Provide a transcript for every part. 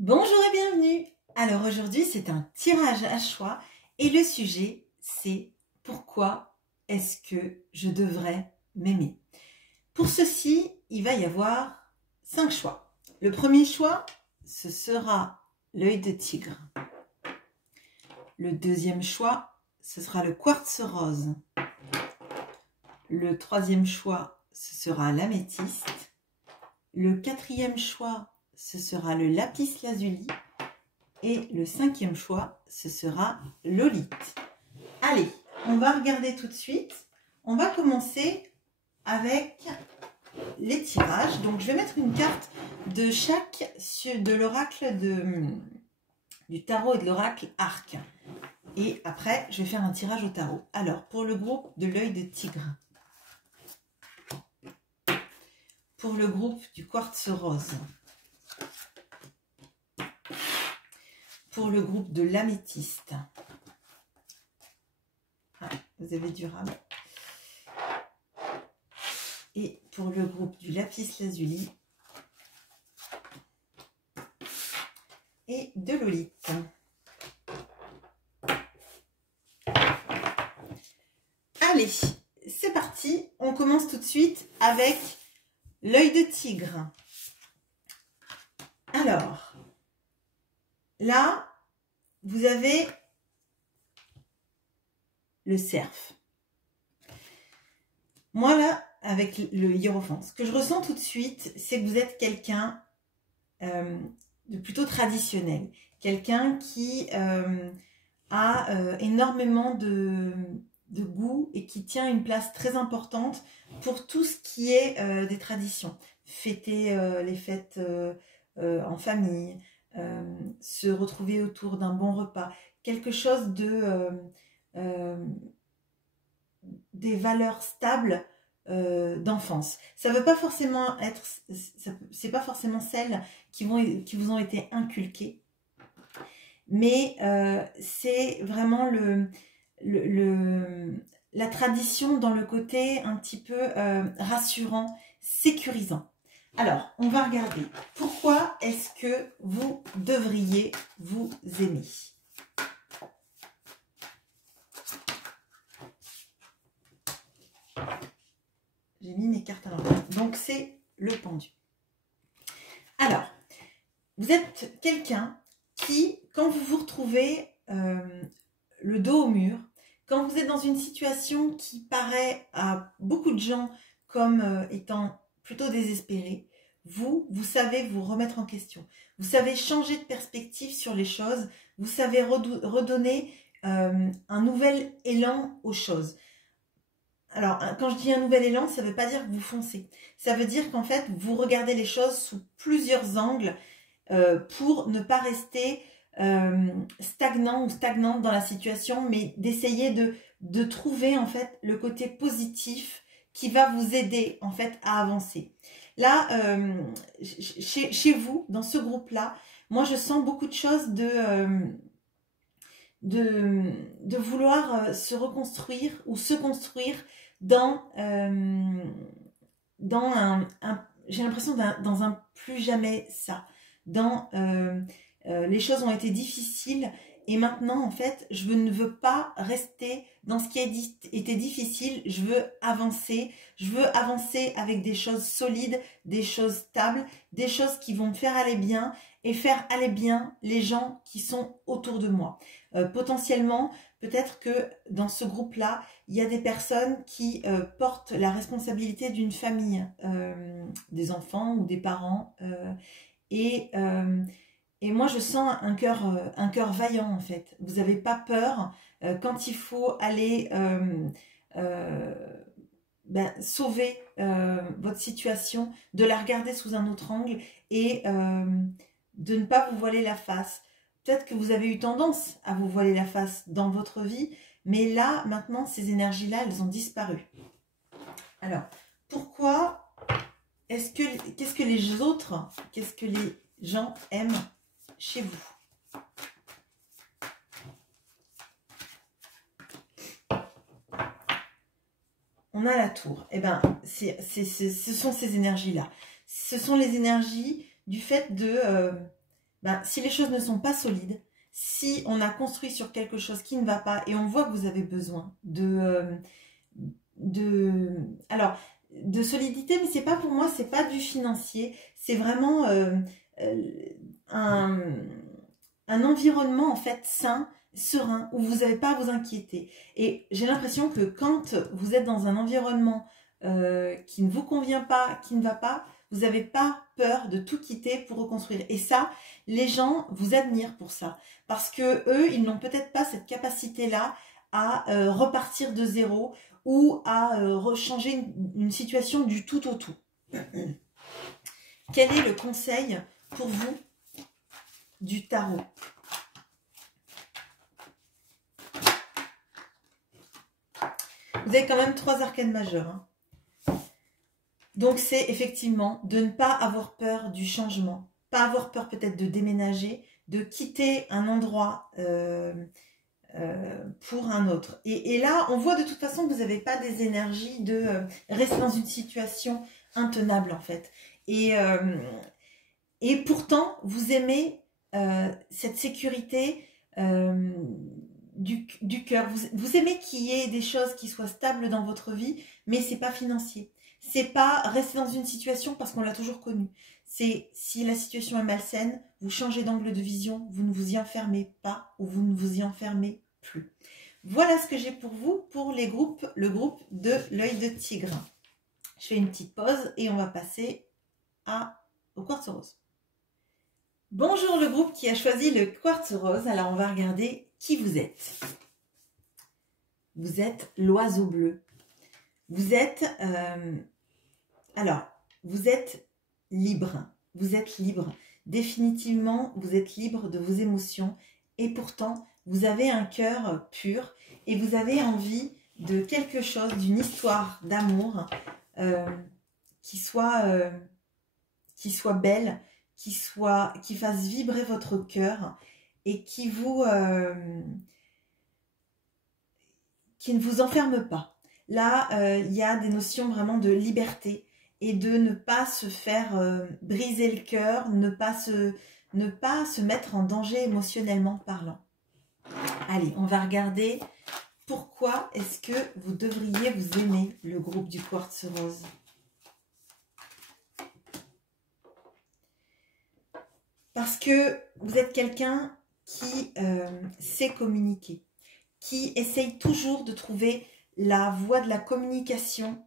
Bonjour et bienvenue. Alors aujourd'hui c'est un tirage à choix et le sujet c'est pourquoi est-ce que je devrais m'aimer. Pour ceci il va y avoir 5 choix. Le premier choix ce sera l'œil de tigre. Le deuxième choix ce sera le quartz rose. Le troisième choix ce sera l'améthyste. Le quatrième choix ce sera le lapis lazuli. Et le cinquième choix, ce sera l'olite. Allez, on va regarder tout de suite. On va commencer avec les tirages. Donc, je vais mettre une carte de chaque de l'oracle du tarot et de l'oracle arc. Et après, je vais faire un tirage au tarot. Alors, pour le groupe de l'œil de tigre. Pour le groupe du quartz rose. Pour le groupe de l'améthyste. Ah, vous avez du rame. Et pour le groupe du lapis lazuli. Et de l'olite. Allez, c'est parti. On commence tout de suite avec l'œil de tigre. Alors, là, vous avez le cerf. Moi, là, avec le hiérophant, ce que je ressens tout de suite, c'est que vous êtes quelqu'un de plutôt traditionnel. Quelqu'un qui a énormément de goût et qui tient une place très importante pour tout ce qui est des traditions. Fêter les fêtes en famille, se retrouver autour d'un bon repas, quelque chose des valeurs stables d'enfance. Ça veut pas forcément être, c'est pas forcément celles qui vous ont été inculquées, mais c'est vraiment la tradition dans le côté un petit peu rassurant, sécurisant. Alors, on va regarder. Pourquoi est-ce que vous devriez vous aimer? J'ai mis mes cartes à l'envers. Donc, c'est le pendu. Alors, vous êtes quelqu'un qui, quand vous vous retrouvez le dos au mur, quand vous êtes dans une situation qui paraît à beaucoup de gens comme étant plutôt désespérée, vous savez vous remettre en question. Vous savez changer de perspective sur les choses. Vous savez redonner un nouvel élan aux choses. Alors, quand je dis un nouvel élan, ça ne veut pas dire que vous foncez. Ça veut dire qu'en fait, vous regardez les choses sous plusieurs angles pour ne pas rester stagnant ou stagnante dans la situation, mais d'essayer de trouver en fait le côté positif qui va vous aider en fait à avancer. Là, chez vous, dans ce groupe-là, moi je sens beaucoup de choses de vouloir se reconstruire ou se construire dans j'ai l'impression dans un plus jamais ça. Les choses ont été difficiles et maintenant en fait je ne veux pas rester dans ce qui a été difficile, je veux avancer avec des choses solides, des choses stables, des choses qui vont me faire aller bien et faire aller bien les gens qui sont autour de moi. Potentiellement, peut-être que dans ce groupe-là, il y a des personnes qui portent la responsabilité d'une famille, des enfants ou des parents et moi, je sens un cœur vaillant, en fait. Vous n'avez pas peur quand il faut aller sauver votre situation, de la regarder sous un autre angle et de ne pas vous voiler la face. Peut-être que vous avez eu tendance à vous voiler la face dans votre vie, mais là, maintenant, ces énergies-là, elles ont disparu. Alors, pourquoi qu'est-ce que les autres, qu'est-ce que les gens aiment chez vous? On a la tour. Eh ben, ce sont ces énergies-là. Ce sont les énergies du fait ben, si les choses ne sont pas solides, si on a construit sur quelque chose qui ne va pas et on voit que vous avez besoin alors, de solidité, mais c'est pas pour moi, c'est pas du financier, c'est vraiment un, un environnement en fait sain, serein, où vous n'avez pas à vous inquiéter. Et j'ai l'impression que quand vous êtes dans un environnement qui ne vous convient pas, qui ne va pas, vous n'avez pas peur de tout quitter pour reconstruire. Et ça, les gens vous admirent pour ça. Parce que eux, ils n'ont peut-être pas cette capacité-là à repartir de zéro ou à changer une situation du tout au tout. Quel est le conseil pour vous du tarot? Vous avez quand même 3 arcanes majeures. Hein. Donc c'est effectivement de ne pas avoir peur du changement, pas avoir peur peut-être de déménager, de quitter un endroit pour un autre. Et là, on voit de toute façon que vous n'avez pas des énergies de rester dans une situation intenable en fait. Et pourtant, vous aimez cette sécurité du cœur. Vous aimez qu'il y ait des choses qui soient stables dans votre vie, mais c'est pas financier. C'est pas rester dans une situation parce qu'on l'a toujours connue. C'est si la situation est malsaine, vous changez d'angle de vision, vous ne vous y enfermez pas ou vous ne vous y enfermez plus. Voilà ce que j'ai pour vous pour le groupe de l'œil de tigre. Je fais une petite pause et on va passer au quartz rose. Bonjour le groupe qui a choisi le quartz rose. Alors on va regarder qui vous êtes. Vous êtes l'oiseau bleu. Vous êtes vous êtes libre. Vous êtes libre. Définitivement, vous êtes libre de vos émotions et pourtant, vous avez un cœur pur et vous avez envie de quelque chose, d'une histoire d'amour qui soit belle, qui fasse vibrer votre cœur et qui ne vous enferme pas. Là, il y a des notions vraiment de liberté et de ne pas se faire briser le cœur, ne pas se mettre en danger émotionnellement parlant. Allez, on va regarder pourquoi est-ce que vous devriez vous aimer le groupe du quartz rose. Parce que vous êtes quelqu'un qui sait communiquer, qui essaye toujours de trouver la voie de la communication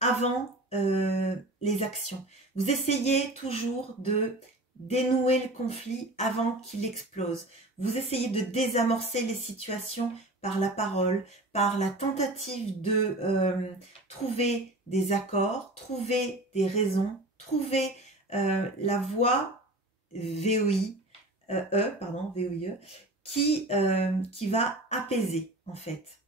avant les actions. Vous essayez toujours de dénouer le conflit avant qu'il explose. Vous essayez de désamorcer les situations par la parole, par la tentative de trouver des accords, trouver des raisons, trouver la voie VOIE, qui va apaiser en fait.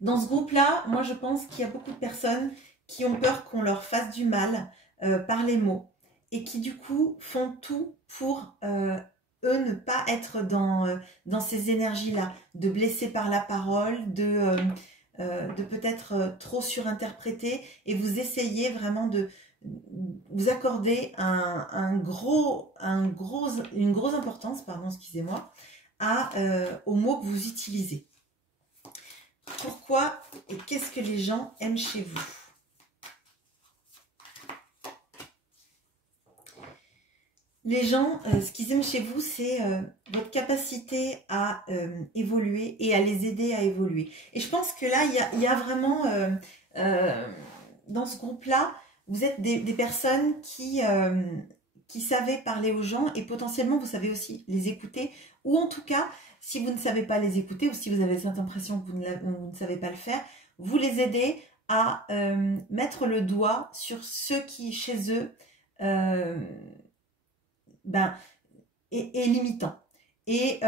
Dans ce groupe-là, moi je pense qu'il y a beaucoup de personnes qui ont peur qu'on leur fasse du mal par les mots et qui du coup font tout pour eux ne pas être dans ces énergies-là, de blesser par la parole, de peut-être trop surinterpréter et vous essayez vraiment de vous accorder une grosse importance, excusez-moi, aux mots que vous utilisez. Pourquoi et qu'est-ce que les gens aiment chez vous? Les gens, ce qu'ils aiment chez vous, c'est votre capacité à évoluer et à les aider à évoluer. Et je pense que là, il y a vraiment, dans ce groupe-là, vous êtes des personnes qui savent parler aux gens et potentiellement, vous savez aussi les écouter. Ou en tout cas, si vous ne savez pas les écouter ou si vous avez cette impression que vous ne savez pas le faire, vous les aidez à mettre le doigt sur ce qui, chez eux, est limitant. Et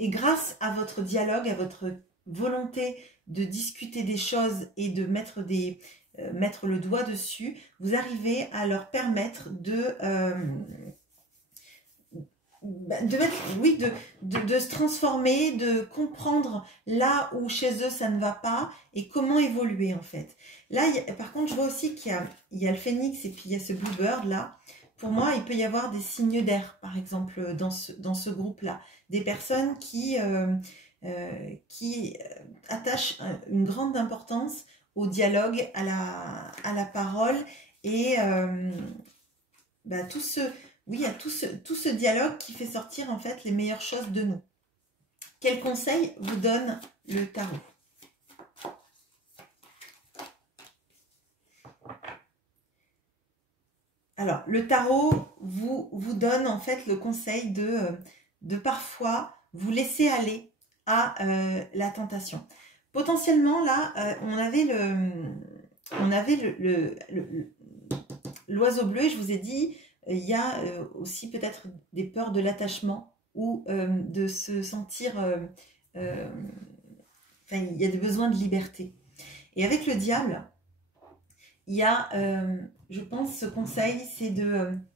grâce à votre dialogue, à votre volonté de discuter des choses et de mettre le doigt dessus, vous arrivez à leur permettre de se transformer, de comprendre là où chez eux ça ne va pas et comment évoluer en fait. Là, par contre, je vois aussi qu'il y a le phénix et puis il y a ce bluebird là. pour moi, il peut y avoir des signes d'air, par exemple, dans ce groupe-là. Des personnes qui attachent une grande importance au dialogue, à la parole et oui, à tout ce dialogue qui fait sortir en fait les meilleures choses de nous. Quel conseil vous donne le tarot? Alors, le tarot vous donne en fait le conseil de parfois vous laisser aller à la tentation. Potentiellement, là, on avait l'oiseau bleu et je vous ai dit, il y a aussi peut-être des peurs de l'attachement ou de se sentir... Enfin, il y a des besoins de liberté. Et avec le diable, il y a, je pense, ce conseil, c'est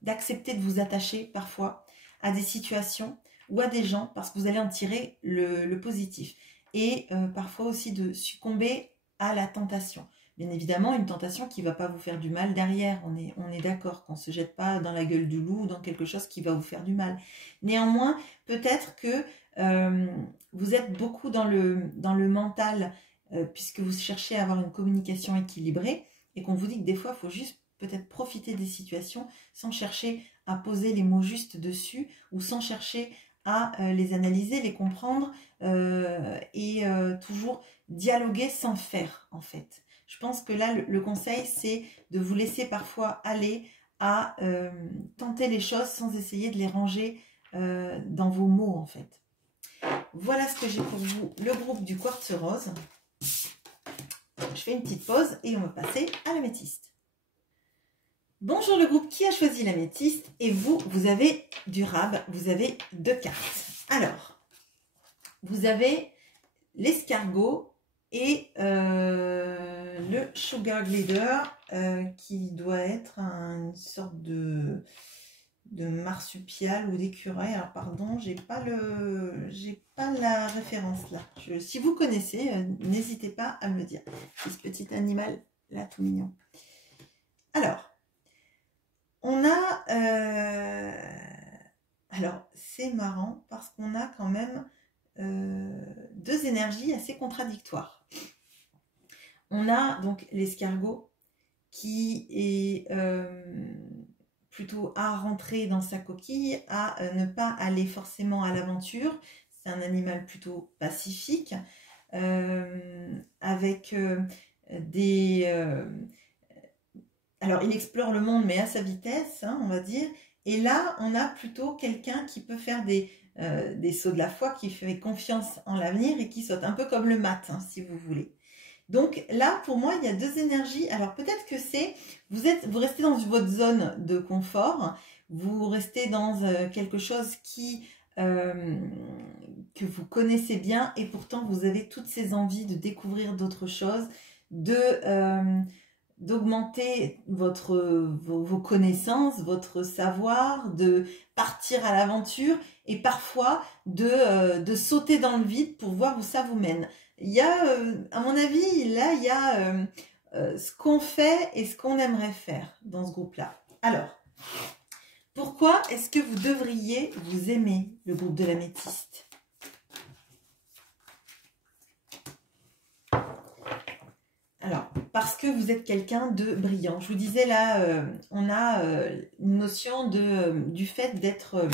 d'accepter de vous attacher parfois à des situations ou à des gens parce que vous allez en tirer le positif. Et parfois aussi de succomber à la tentation. Bien évidemment, une tentation qui ne va pas vous faire du mal derrière, on est d'accord, qu'on ne se jette pas dans la gueule du loup ou dans quelque chose qui va vous faire du mal. Néanmoins, peut-être que vous êtes beaucoup dans le mental puisque vous cherchez à avoir une communication équilibrée et qu'on vous dit que des fois, il faut juste peut-être profiter des situations sans chercher à poser les mots justes dessus ou sans chercher à les analyser, les comprendre et toujours dialoguer sans faire en fait. Je pense que là, le conseil, c'est de vous laisser parfois aller à tenter les choses sans essayer de les ranger dans vos mots en fait. Voilà ce que j'ai pour vous, le groupe du quartz rose. Je fais une petite pause et on va passer à l'améthyste. Bonjour le groupe qui a choisi l'améthyste et vous avez du rab, vous avez 2 cartes. Alors, vous avez l'escargot et le sugar glider qui doit être une sorte de marsupial ou d'écureuil. Alors pardon, j'ai pas la référence là. Si vous connaissez, n'hésitez pas à me le dire. C'est ce petit animal là tout mignon. Alors, on a alors c'est marrant parce qu'on a quand même 2 énergies assez contradictoires. On a donc l'escargot qui est plutôt à rentrer dans sa coquille, à ne pas aller forcément à l'aventure. C'est un animal plutôt pacifique, avec alors, il explore le monde, mais à sa vitesse, hein, on va dire. Et là, on a plutôt quelqu'un qui peut faire des sauts de la foi, qui fait confiance en l'avenir et qui saute un peu comme le mat, hein, si vous voulez. Donc là, pour moi, il y a 2 énergies. Alors peut-être que c'est, vous restez dans votre zone de confort, vous restez dans quelque chose que vous connaissez bien et pourtant vous avez toutes ces envies de découvrir d'autres choses, d'augmenter vos connaissances, votre savoir, de partir à l'aventure et parfois de sauter dans le vide pour voir où ça vous mène. Il y a, à mon avis, là, il y a ce qu'on fait et ce qu'on aimerait faire dans ce groupe-là. Alors, pourquoi est-ce que vous devriez vous aimer le groupe de l'améthyste? Alors, parce que vous êtes quelqu'un de brillant. Je vous disais là, on a une notion du fait d'être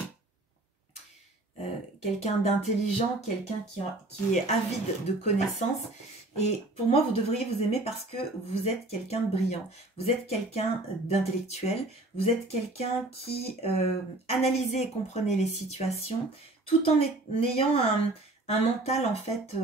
quelqu'un d'intelligent, quelqu'un qui est avide de connaissances. Et pour moi, vous devriez vous aimer parce que vous êtes quelqu'un de brillant. Vous êtes quelqu'un d'intellectuel. Vous êtes quelqu'un qui analysez et comprenez les situations tout en ayant un mental en fait...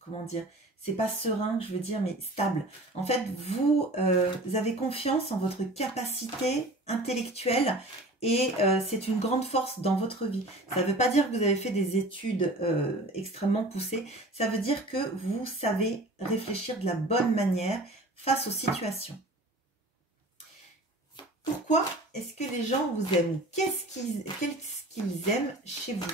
comment dire, c'est pas serein, je veux dire, mais stable. En fait, vous avez confiance en votre capacité intellectuelle et c'est une grande force dans votre vie. Ça ne veut pas dire que vous avez fait des études extrêmement poussées, ça veut dire que vous savez réfléchir de la bonne manière face aux situations. Pourquoi est-ce que les gens vous aiment? Qu'est-ce qu'ils aiment chez vous?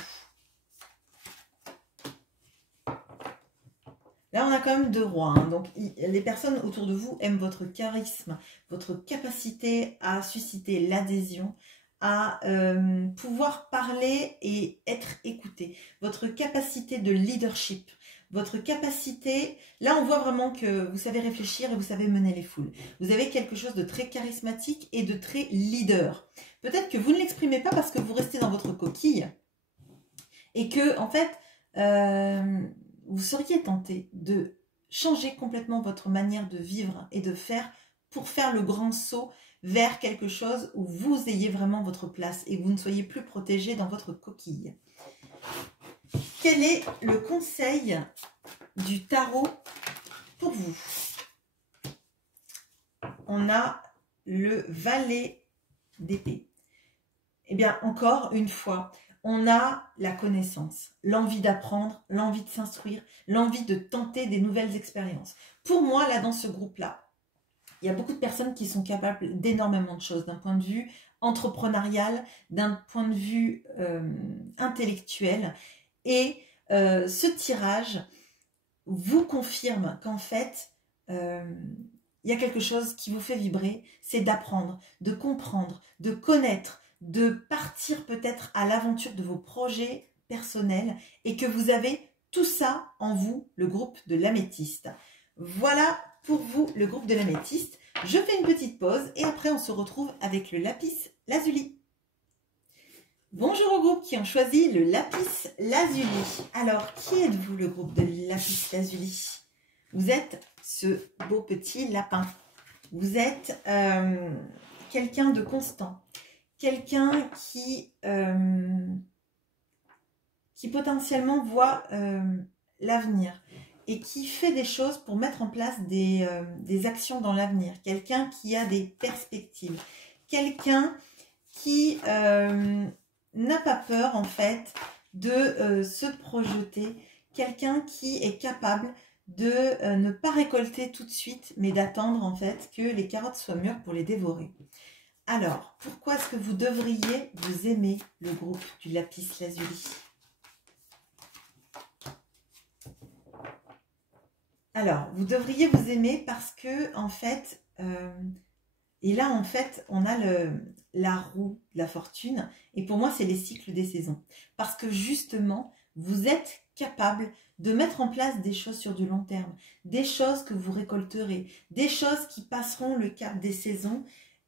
Là, on a quand même 2 rois. Hein. Donc, les personnes autour de vous aiment votre charisme, votre capacité à susciter l'adhésion, à pouvoir parler et être écouté. Votre capacité de leadership, votre capacité... Là, on voit vraiment que vous savez réfléchir et vous savez mener les foules. Vous avez quelque chose de très charismatique et de très leader. Peut-être que vous ne l'exprimez pas parce que vous restez dans votre coquille et que, en fait, vous seriez tenté de changer complètement votre manière de vivre et de faire pour faire le grand saut vers quelque chose où vous ayez vraiment votre place et que vous ne soyez plus protégé dans votre coquille. Quel est le conseil du tarot pour vous? On a le valet d'épée. Eh bien, encore une fois, on a la connaissance, l'envie d'apprendre, l'envie de s'instruire, l'envie de tenter des nouvelles expériences. Pour moi, là, dans ce groupe-là, il y a beaucoup de personnes qui sont capables d'énormément de choses, d'un point de vue entrepreneurial, d'un point de vue intellectuel. Et ce tirage vous confirme qu'en fait, il y a quelque chose qui vous fait vibrer, c'est d'apprendre, de comprendre, de connaître, de partir peut-être à l'aventure de vos projets personnels et que vous avez tout ça en vous, le groupe de l'améthyste. Voilà pour vous le groupe de l'améthyste. Je fais une petite pause et après on se retrouve avec le lapis lazuli. Bonjour au groupe qui ont choisi le lapis lazuli. Alors, qui êtes-vous le groupe de lapis lazuli? Vous êtes ce beau petit lapin. Vous êtes quelqu'un de constant. Quelqu'un qui potentiellement voit l'avenir et qui fait des choses pour mettre en place des actions dans l'avenir. Quelqu'un qui a des perspectives. Quelqu'un qui n'a pas peur en fait de se projeter. Quelqu'un qui est capable de ne pas récolter tout de suite, mais d'attendre en fait que les carottes soient mûres pour les dévorer. Alors, pourquoi est-ce que vous devriez vous aimer le groupe du lapis lazuli? Alors, vous devriez vous aimer parce que, en fait, et là, en fait, on a la roue de la fortune. Et pour moi, c'est les cycles des saisons. Parce que justement, vous êtes capable de mettre en place des choses sur du long terme. Des choses que vous récolterez. Des choses qui passeront le cap des saisons.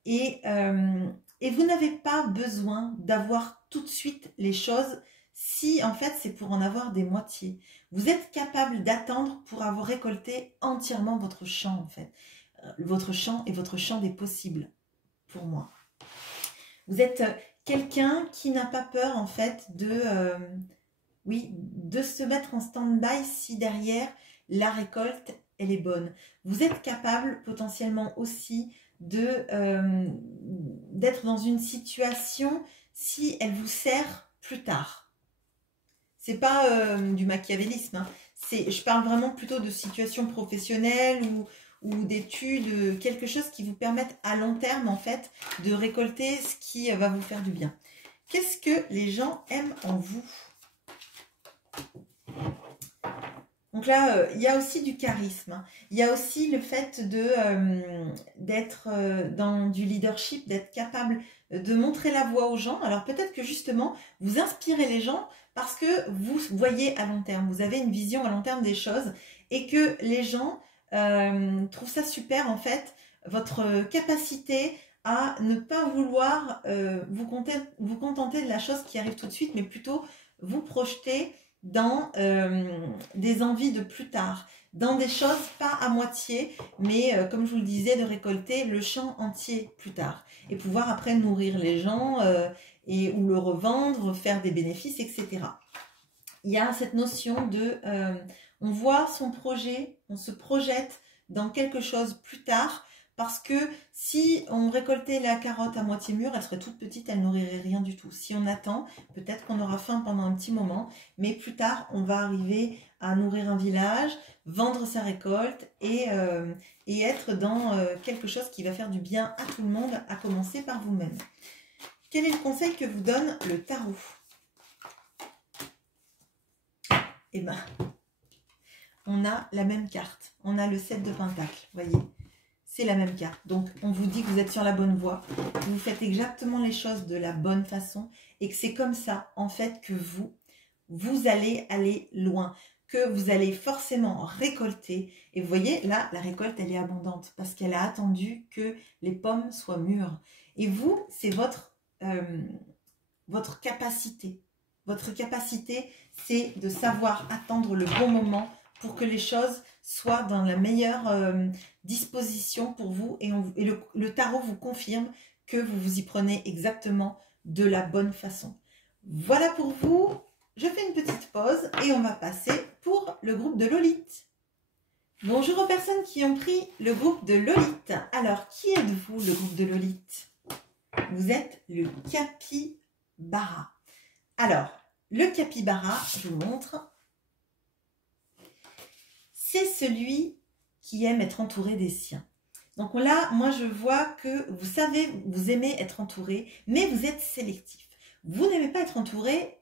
Et vous n'avez pas besoin d'avoir tout de suite les choses si en fait c'est pour en avoir des moitiés. Vous êtes capable d'attendre pour avoir récolté entièrement votre champ en fait. Votre champ et votre champ des possibles pour moi. Vous êtes quelqu'un qui n'a pas peur en fait de se mettre en stand-by si derrière la récolte elle est bonne. Vous êtes capable potentiellement aussi d'être dans une situation si elle vous sert plus tard. C'est pas du machiavélisme, hein. Je parle vraiment plutôt de situations professionnelles ou d'études, quelque chose qui vous permette à long terme en fait de récolter ce qui va vous faire du bien. Qu'est-ce que les gens aiment en vous? Donc là, il y a aussi du charisme. Il y a aussi le fait d'être dans du leadership, d'être capable de montrer la voie aux gens. Alors peut-être que justement, vous inspirez les gens parce que vous voyez à long terme. Vous avez une vision à long terme des choses et que les gens trouvent ça super en fait. Votre capacité à ne pas vouloir vous contenter de la chose qui arrive tout de suite, mais plutôt vous projeter dans des envies de plus tard, dans des choses pas à moitié, mais comme je vous le disais, de récolter le champ entier plus tard et pouvoir après nourrir les gens ou le revendre, faire des bénéfices, etc. Il y a cette notion de on voit son projet, on se projette dans quelque chose plus tard. Parce que si on récoltait la carotte à moitié mûre, elle serait toute petite, elle nourrirait rien du tout. Si on attend, peut-être qu'on aura faim pendant un petit moment, mais plus tard, on va arriver à nourrir un village, vendre sa récolte et être dans quelque chose qui va faire du bien à tout le monde, à commencer par vous-même. Quel est le conseil que vous donne le tarot? Eh ben, on a la même carte. On a le 7 de Pentacle, vous voyez. C'est la même carte. Donc, on vous dit que vous êtes sur la bonne voie, que vous faites exactement les choses de la bonne façon et que c'est comme ça, en fait, que vous allez aller loin, que vous allez forcément récolter. Et vous voyez, là, la récolte, elle est abondante parce qu'elle a attendu que les pommes soient mûres. Et vous, c'est votre capacité. Votre capacité, c'est de savoir attendre le bon moment pour que les choses soient dans la meilleure disposition pour vous. Et le tarot vous confirme que vous vous y prenez exactement de la bonne façon. Voilà pour vous. Je fais une petite pause et on va passer pour le groupe de Lolith. Bonjour aux personnes qui ont pris le groupe de Lolith. Alors, qui êtes-vous, le groupe de Lolith? Vous êtes le capybara. Alors, le capybara, je vous montre, c'est celui qui aime être entouré des siens. Donc là, moi je vois que vous savez, vous aimez être entouré, mais vous êtes sélectif. Vous n'aimez pas être entouré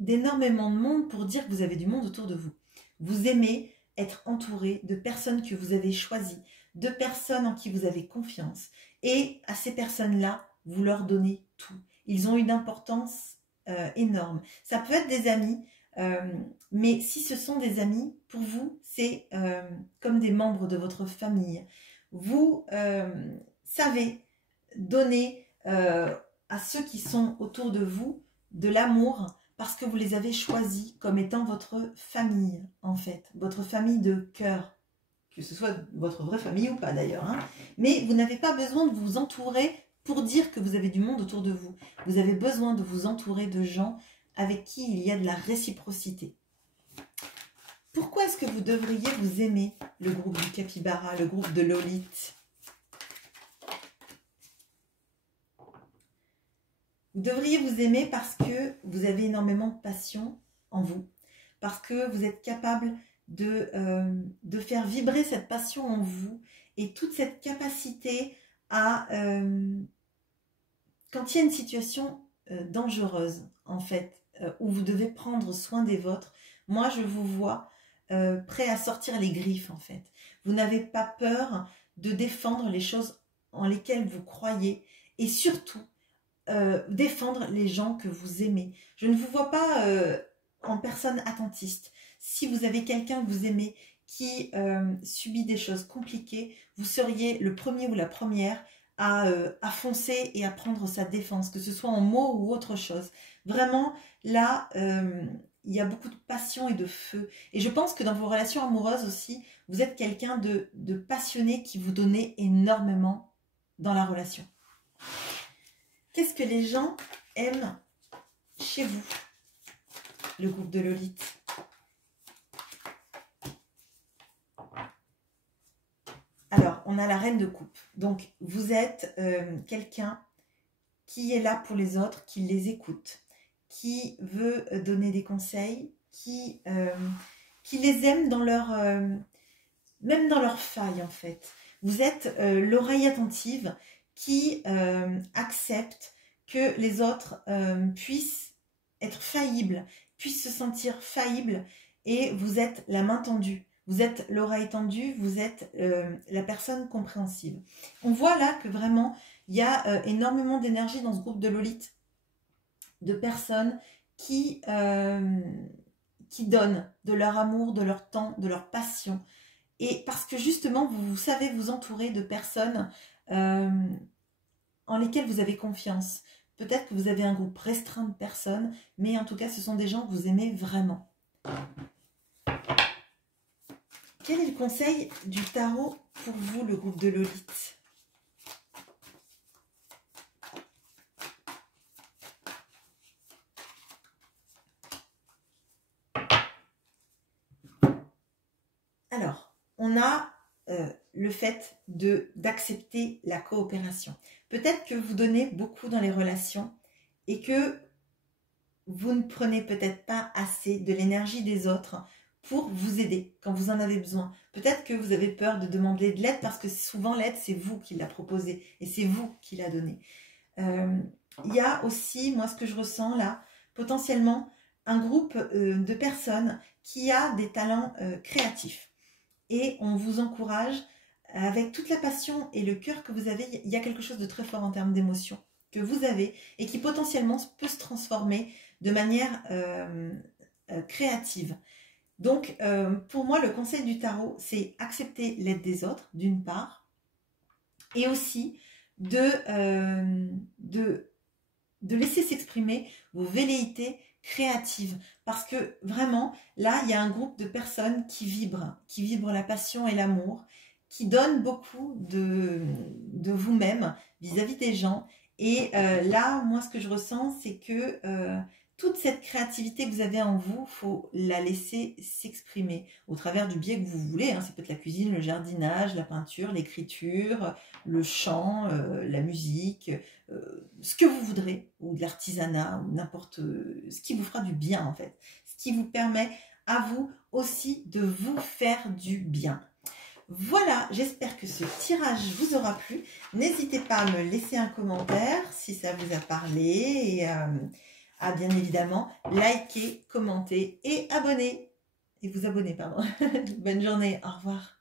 d'énormément de monde pour dire que vous avez du monde autour de vous. Vous aimez être entouré de personnes que vous avez choisies, de personnes en qui vous avez confiance. Et à ces personnes-là, vous leur donnez tout. Ils ont une importance énorme. Ça peut être des amis, mais si ce sont des amis, pour vous, c'est comme des membres de votre famille. Vous savez donner à ceux qui sont autour de vous de l'amour parce que vous les avez choisis comme étant votre famille, en fait, votre famille de cœur, que ce soit votre vraie famille ou pas d'ailleurs, hein. Mais vous n'avez pas besoin de vous entourer pour dire que vous avez du monde autour de vous. Vous avez besoin de vous entourer de gens avec qui il y a de la réciprocité. Pourquoi est-ce que vous devriez vous aimer, le groupe du capybara, le groupe de Lolith? Vous devriez vous aimer parce que vous avez énormément de passion en vous, parce que vous êtes capable de faire vibrer cette passion en vous et toute cette capacité à, quand il y a une situation dangereuse, en fait, où vous devez prendre soin des vôtres, moi je vous vois prêt à sortir les griffes, en fait. Vous n'avez pas peur de défendre les choses en lesquelles vous croyez et surtout défendre les gens que vous aimez. Je ne vous vois pas en personne attentiste. Si vous avez quelqu'un que vous aimez qui subit des choses compliquées, vous seriez le premier ou la première à foncer et à prendre sa défense, que ce soit en mots ou autre chose. Vraiment, là, il y a beaucoup de passion et de feu. Et je pense que dans vos relations amoureuses aussi, vous êtes quelqu'un de passionné qui vous donnez énormément dans la relation. Qu'est-ce que les gens aiment chez vous, le groupe de Lolith? Alors, on a la reine de coupe. Donc, vous êtes quelqu'un qui est là pour les autres, qui les écoute, qui veut donner des conseils, qui les aime dans leur, même dans leurs failles, en fait. Vous êtes l'oreille attentive qui accepte que les autres puissent être faillibles, puissent se sentir faillibles, et vous êtes la main tendue. Vous êtes l'oreille tendue, vous êtes la personne compréhensive. On voit là que vraiment, il y a énormément d'énergie dans ce groupe de Lolith, de personnes qui donnent de leur amour, de leur temps, de leur passion. Et parce que justement, vous savez vous entourer de personnes en lesquelles vous avez confiance. Peut-être que vous avez un groupe restreint de personnes, mais en tout cas, ce sont des gens que vous aimez vraiment. Quel est le conseil du tarot pour vous, le groupe de Lolith? Alors, on a le fait d'accepter la coopération. Peut-être que vous donnez beaucoup dans les relations et que vous ne prenez peut-être pas assez de l'énergie des autres pour vous aider quand vous en avez besoin. Peut-être que vous avez peur de demander de l'aide parce que souvent l'aide, c'est vous qui la proposez et c'est vous qui la donnez. Il y a aussi, moi ce que je ressens là, potentiellement un groupe de personnes qui a des talents créatifs. Et on vous encourage, avec toute la passion et le cœur que vous avez, il y a quelque chose de très fort en termes d'émotion que vous avez et qui potentiellement peut se transformer de manière créative. Donc, pour moi, le conseil du tarot, c'est accepter l'aide des autres, d'une part, et aussi de laisser s'exprimer vos velléités créatives. Parce que vraiment, là, il y a un groupe de personnes qui vibrent la passion et l'amour, qui donnent beaucoup de vous-même vis-à-vis des gens. Et là, moi, ce que je ressens, c'est que toute cette créativité que vous avez en vous, faut la laisser s'exprimer au travers du biais que vous voulez. Hein. Ça peut être la cuisine, le jardinage, la peinture, l'écriture, le chant, la musique, ce que vous voudrez, ou de l'artisanat, ou n'importe ce qui vous fera du bien en fait. Ce qui vous permet à vous aussi de vous faire du bien. Voilà, j'espère que ce tirage vous aura plu. N'hésitez pas à me laisser un commentaire si ça vous a parlé et à bien évidemment liker, commenter et abonner. Et vous abonner, pardon. Bonne journée, au revoir.